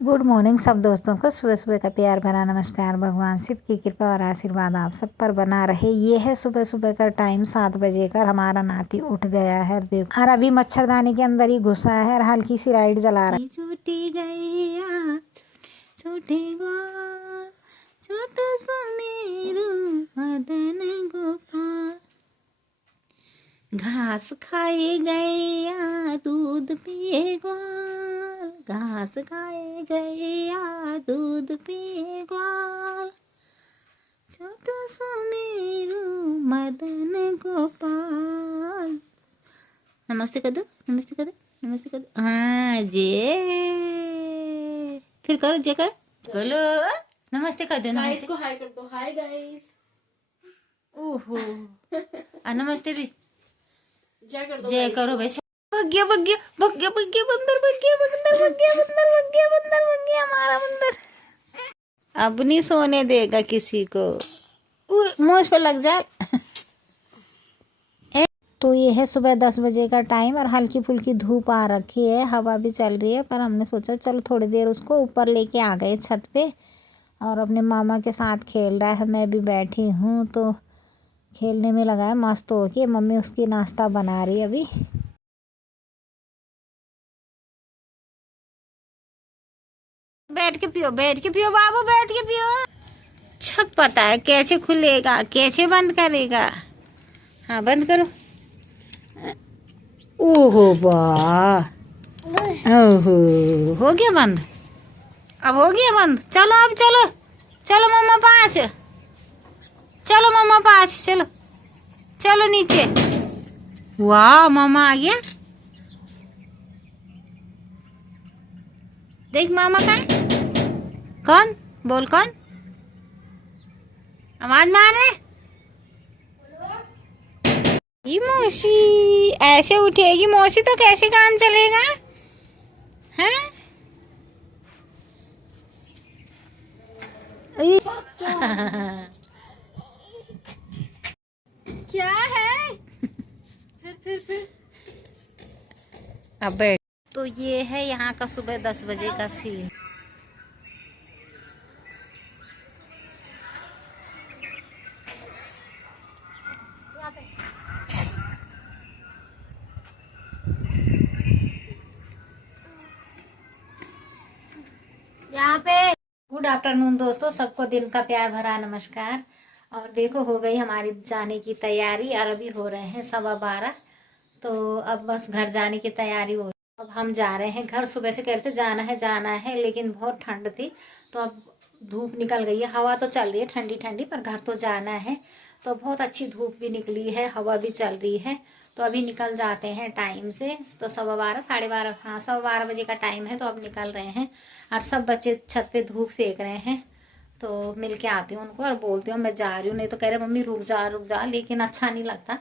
Good morning सब दोस्तों को सुबह सुबह का प्यार भरा नमस्कार। भगवान शिव की कृपा और आशीर्वाद आप सब पर बना रहे। ये है सुबह सुबह का टाइम 7 बजे का। हमारा नाती उठ गया है देखो, और अभी मच्छरदानी के अंदर ही घुसा है और हल्की सी लाइट जला रहा है। छूटी गैया छूटे गो छोटू सुमेरु मदन गोपाल, घास खाए गैया दूध पिए ग्वाल, घास खाए गैया दूध पिए ग्वाल, छोटू सुमेरु मदन गोपाल। नमस्ते कर दो, नमस्ते कर दो, नमस्ते कर दो। हाँ जे, फिर करो जे कर बोलो नमस्ते कर दो। गाइस को हाय कर दो। Hi guys. ओहो नमस्ते भी जय कर दो। जय करो भाई। भग गया भग गया भग गया भग गया बंदर भग गया बंदर भग गया बंदर भग गया बंदर भग गया हमारा बंदर। अब नहीं सोने देगा किसी को, मुझ पे लग जा। तो ये है सुबह 10 बजे का टाइम और हल्की फुल्की धूप आ रखी है, हवा भी चल रही है। पर हमने सोचा चलो थोड़ी देर उसको ऊपर लेके आ गए छत पे, और अपने मामा के साथ खेल रहा है। मैं भी बैठी हूँ तो खेलने में लगा है मस्त हो के। मम्मी उसकी नाश्ता बना रही है अभी। बैठ के पियो, बैठ के पियो बाबू, बैठ के पियो। सब पता है कैसे खुलेगा कैसे बंद करेगा। हाँ बंद करो। ओहो वाह, ओहो हो गया बंद। अब हो गया बंद। चलो अब चलो, चलो मम्मा पाँच, चलो मम्मा पाँच, चलो चलो नीचे। वाह मामा आ गया। देख मामा का है। कौन बोल, कौन आवाज मार रहे। ये मौसी ऐसे उठेगी मौसी तो कैसे काम चलेगा हैं? क्या है? फिर अब बैठ। तो ये है यहाँ का सुबह 10 बजे का सीन। यहाँ पे गुड आफ्टरनून दोस्तों, सबको दिन का प्यार भरा नमस्कार। और देखो हो गई हमारी जाने की तैयारी और अभी हो रहे हैं 12:15। तो अब बस घर जाने की तैयारी हो। अब हम जा रहे हैं घर। सुबह से कहते जाना है लेकिन बहुत ठंड थी तो अब धूप निकल गई है। हवा तो चल रही है ठंडी ठंडी, पर घर तो जाना है। तो बहुत अच्छी धूप भी निकली है, हवा भी चल रही है। तो अभी निकल जाते हैं टाइम से। तो 12:15 12:30, हाँ 12:15 बजे का टाइम है। तो अब निकल रहे हैं और सब बच्चे छत पे धूप सेक रहे हैं। तो मिल के आती हूँ उनको और बोलती हूँ मैं जा रही हूँ। नहीं तो कह रहे मम्मी रुक जा रुक जा, लेकिन अच्छा नहीं लगता।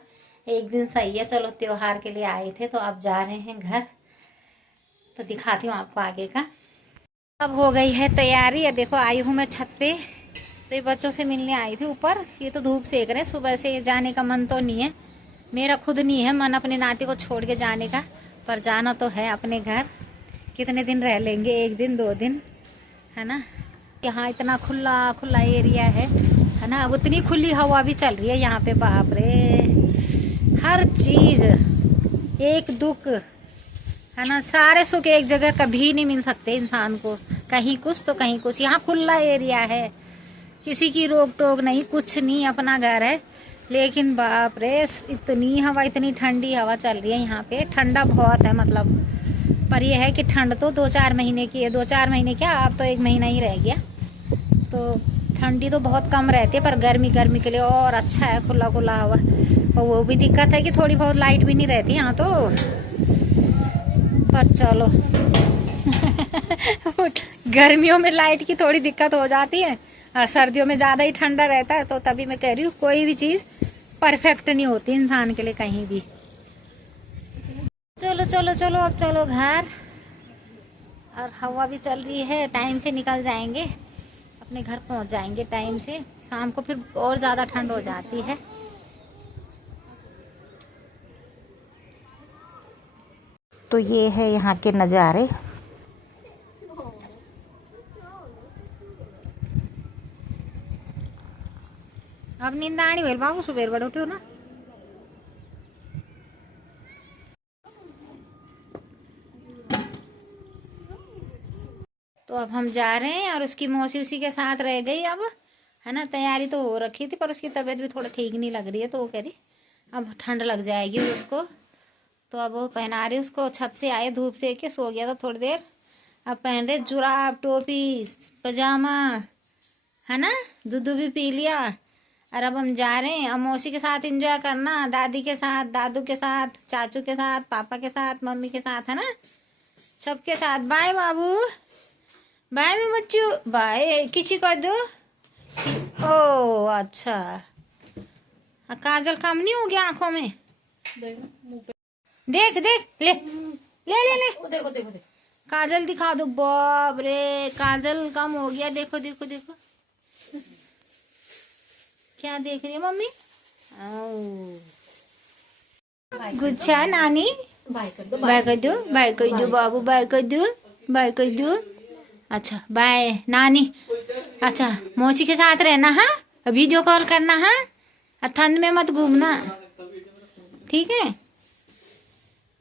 एक दिन सही है, चलो त्योहार के लिए आए थे तो अब जा रहे हैं घर। तो दिखाती हूँ आपको आगे का। अब हो गई है तैयारी। है देखो आई हूँ मैं छत पे। तो ये बच्चों से मिलने आई थी ऊपर। ये तो धूप सेक रहे हैं, सुबह से जाने का मन तो नहीं है। मेरा खुद नहीं है मन अपने नाती को छोड़ के जाने का, पर जाना तो है अपने घर। कितने दिन रह लेंगे, 1 दिन 2 दिन, है ना। यहाँ इतना खुला खुला एरिया है ना। अब उतनी खुली हवा भी चल रही है यहाँ पे, बाप रे। हर चीज एक दुख, है ना। सारे सुख एक जगह कभी नहीं मिल सकते इंसान को, कहीं कुछ तो कहीं कुछ। यहाँ खुला एरिया है, किसी की रोक टोक नहीं, कुछ नहीं, अपना घर है। लेकिन बाप रे इतनी हवा, इतनी ठंडी हवा चल रही है यहाँ पे। ठंडा बहुत है मतलब, पर यह है कि ठंड तो 2-4 महीने की है। 2-4 महीने क्या, अब तो 1 महीना ही रह गया। तो ठंडी तो बहुत कम रहती है, पर गर्मी के लिए और अच्छा है खुला खुला हवा। और वो भी दिक्कत है कि थोड़ी बहुत लाइट भी नहीं रहती यहाँ तो, पर चलो। गर्मियों में लाइट की थोड़ी दिक्कत हो जाती है और सर्दियों में ज़्यादा ही ठंडा रहता है। तो तभी मैं कह रही हूँ कोई भी चीज़ परफेक्ट नहीं होती इंसान के लिए कहीं भी। चलो चलो चलो अब चलो घर। और हवा भी चल रही है, टाइम से निकल जाएंगे, अपने घर पहुंच जाएंगे टाइम से। शाम को फिर और ज़्यादा ठंड हो जाती है। तो ये है यहाँ के नज़ारे। अब नींद आनी भेल बाबू सुबह बड़ उठो ना। तो अब हम जा रहे हैं और उसकी मौसी उसी के साथ रह गई अब, है ना। तैयारी तो हो रखी थी पर उसकी तबीयत भी थोड़ा ठीक नहीं लग रही है, तो वो कह रही अब ठंड लग जाएगी उसको, तो अब वो पहना रही उसको। छत से आए धूप से के सो गया था थोड़ी देर, अब पहन रहे जुराब टोपी पजामा, है ना। दूध भी पी लिया और अब हम जा रहे हैं। अब मौसी के साथ एंजॉय करना, दादी के साथ, दादू के साथ, चाचू के साथ, पापा के साथ, मम्मी के साथ, है ना, सबके साथ। बाय बाबू, बाय में बच्चू, बाय किसी को दो। ओ अच्छा, काजल कम नहीं हो गया आंखों में? देख देख ले ले ले ले, वो देखो देखो देखो। काजल दिखा दो। बाप रे काजल कम हो गया, देखो देखो देखो। क्या देख रही है मम्मी? गुच्छा नानी, बाय कर दो। बाय कर दो, बाय कर दो बाबू, बाय कर दो, बाय कर दो। अच्छा बाय नानी। अच्छा मौसी के साथ रहना, हाँ, वीडियो कॉल करना, हाँ, और ठंड में मत घूमना, ठीक है।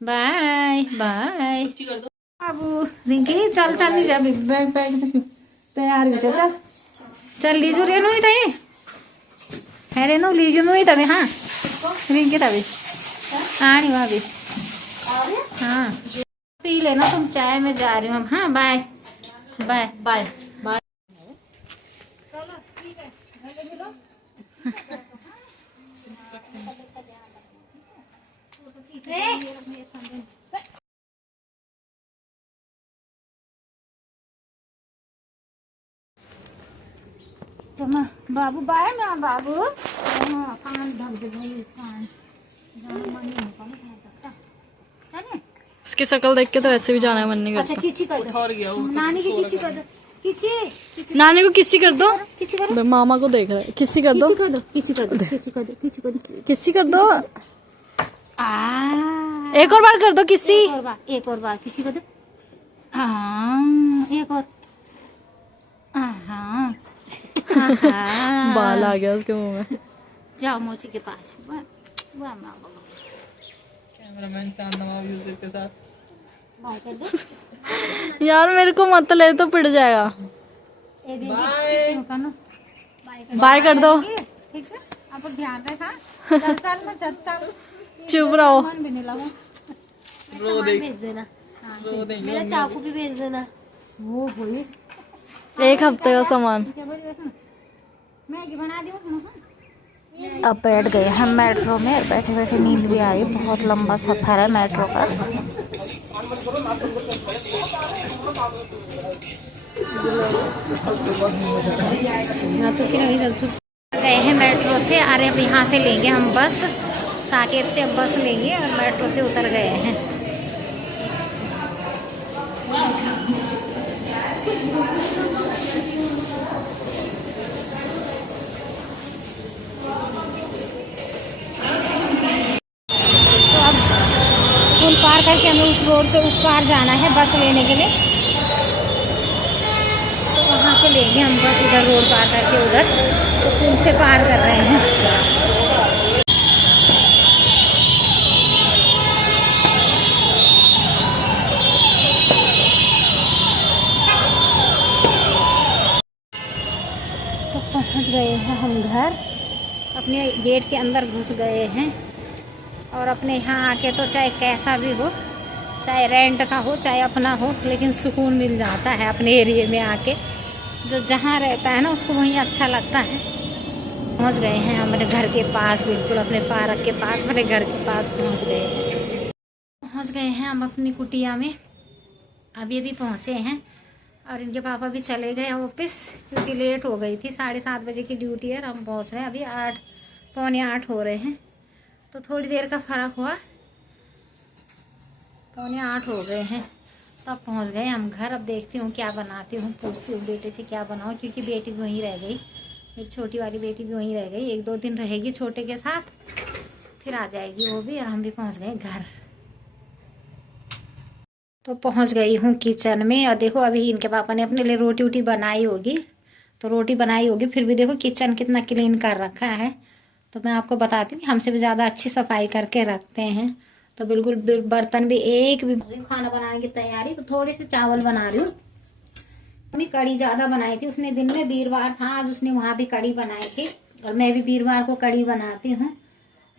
बाय बाय बाबू। रिंकी चल चल लीजिए अभी, बैग बैग तैयार हो जा, चल चल लीजो रेनू ही तय है, रेनू लीजो नु ही तभी, हाँ रिंकी तभी हाँ नहीं भाभी, हाँ पी लेना तुम चाय में जा रही हूँ। हाँ बाय बाय बाय बाय। चलो ठीक है, मिलो। बाबू बाय ना बाबू, कान ढक दे भाई, कान जाना मन नहीं होता ना शाम तक। चल चले। इसकी शक्ल देख के तो वैसे भी जाना मन नहीं अच्छा करता। किची कर दो, नानी की किची कर दो, किची नानी को किसी कर दो। किची करो, मामा को देख रहा है। किसी कर दो, किची कर दो, किची कर दो, किची कर दो, किची कर दो। किसी कर दो। एक और बार कर दो किसी। एक और बार किसी कर दो। हाँ एक और, हाँ बाल आ गया उसके मुंह में। जाओ मोची के पास। कैमरामैन चांद नवाब यूसुफ के साथ। बाय कर दो। यार मेरे को मत ले तो पिट जाएगा। बाय कर दो। ठीक है, आप ध्यान रखा। चल चल मैं चल चल, चुप रहो। मन भी नहीं लगा। रो देख, भेज देना, रो देख। मेरा चाकू भी भेज देना। वो हुई एक हफ्ते का सामान। मैगी बना दी। अब बैठ गए हम मेट्रो में, बैठे बैठे नींद भी आ रही, बहुत लंबा सफर है मेट्रो का। ना तो गए हैं मेट्रो से, अरे अब यहाँ से लेंगे हम बस, साकेत से अब बस लेंगे और मेट्रो से उतर गए हैं। पुल पार करके हमें उस रोड पे उस पार जाना है बस लेने के लिए, तो वहाँ से लेंगे हम बस, उधर रोड पार करके उधर, तो पुल से पार कर रहे हैं। तो पहुँच गए हैं हम घर, अपने गेट के अंदर घुस गए हैं। और अपने यहाँ आके तो चाहे कैसा भी हो, चाहे रेंट का हो चाहे अपना हो, लेकिन सुकून मिल जाता है अपने एरिया में आके। जो जहाँ रहता है ना उसको वहीं अच्छा लगता है। पहुँच गए हैं हमारे घर के पास, बिल्कुल अपने पार्क के पास, मेरे घर के पास पहुँच गए हैं हम अपनी कुटिया में। अभी अभी पहुँचे हैं और इनके पापा भी चले गए ऑफिस, क्योंकि लेट हो गई थी। 7:30 बजे की ड्यूटी है और हम पहुँच रहे हैं अभी 8, पौने 8 हो रहे हैं, तो थोड़ी देर का फ़र्क हुआ, 7:45 हो गए हैं, तब पहुंच गए हम घर। अब देखती हूँ क्या बनाती हूँ, पूछती हूँ बेटे से क्या बनाऊँ, क्योंकि बेटी भी वहीं रह गई, मेरी छोटी वाली बेटी भी वहीं रह गई। 1-2 दिन रहेगी छोटे के साथ, फिर आ जाएगी वो भी, और हम भी पहुँच गए घर। तो पहुँच गई हूँ किचन में और देखो अभी इनके पापा ने अपने लिए रोटी वोटी बनाई होगी, तो रोटी बनाई होगी, फिर भी देखो किचन कितना क्लीन कर रखा है। तो मैं आपको बताती हूँ कि हमसे भी ज़्यादा अच्छी सफाई करके रखते हैं। तो बिल्कुल बर्तन भी एक भी। खाना बनाने की तैयारी, तो थोड़ी सी चावल बना रही हूँ। मम्मी कड़ी ज़्यादा बनाई थी उसने, दिन में वीरवार था आज, उसने वहाँ भी कड़ी बनाई थी और मैं भी वीरवार को कड़ी बनाती हूँ।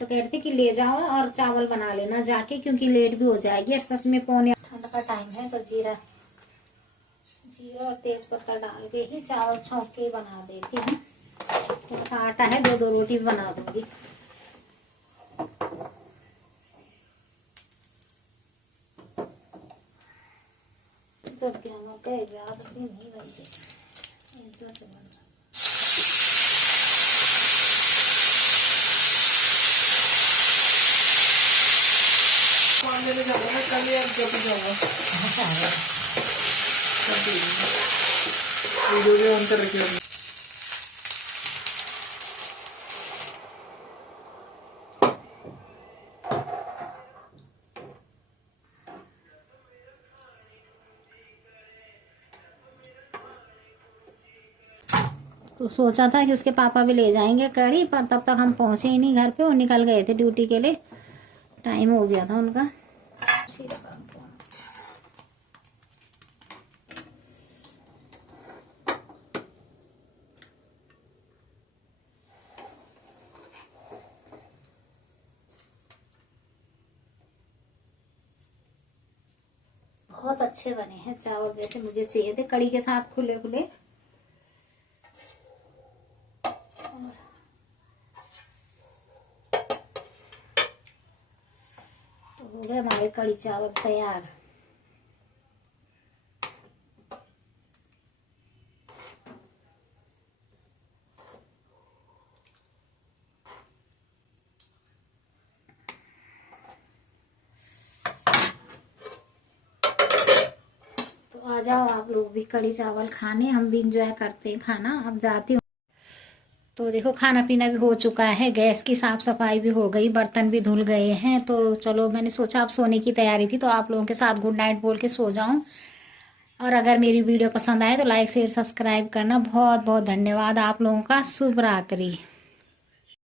तो कह रही थी कि ले जाओ और चावल बना लेना जाके, क्योंकि लेट भी हो जाएगी और सच में पौने ठंड का टाइम है। तो जीरा और तेज पत्ता डाल के ही चावल छौंक के बना देती हूँ। थोड़ा सा आटा है, 2 रोटी बना दूंगी। जब ज्ञानों का याद भी नहीं बनती ऐसा से बनता। ले जाऊंगा मैं कल यार, जब जाऊंगा वीडियो भी ऑन कर रखी है। तो सोचा था कि उसके पापा भी ले जाएंगे कड़ी, पर तब तक हम पहुंचे ही नहीं घर पे, वो निकल गए थे ड्यूटी के लिए, टाइम हो गया था उनका। बहुत अच्छे बने हैं चावल, जैसे मुझे चाहिए थे, कड़ी के साथ खुले खुले। तो हो गए हमारे कड़ी चावल तैयार। तो आ जाओ आप लोग भी कड़ी चावल खाने, हम भी इंजॉय करते हैं खाना। अब जाती हूँ। तो देखो खाना पीना भी हो चुका है, गैस की साफ सफाई भी हो गई, बर्तन भी धुल गए हैं। तो चलो मैंने सोचा अब सोने की तैयारी थी, तो आप लोगों के साथ गुड नाइट बोल के सो जाऊं। और अगर मेरी वीडियो पसंद आए तो लाइक शेयर सब्सक्राइब करना। बहुत बहुत धन्यवाद आप लोगों का। शुभ रात्रि।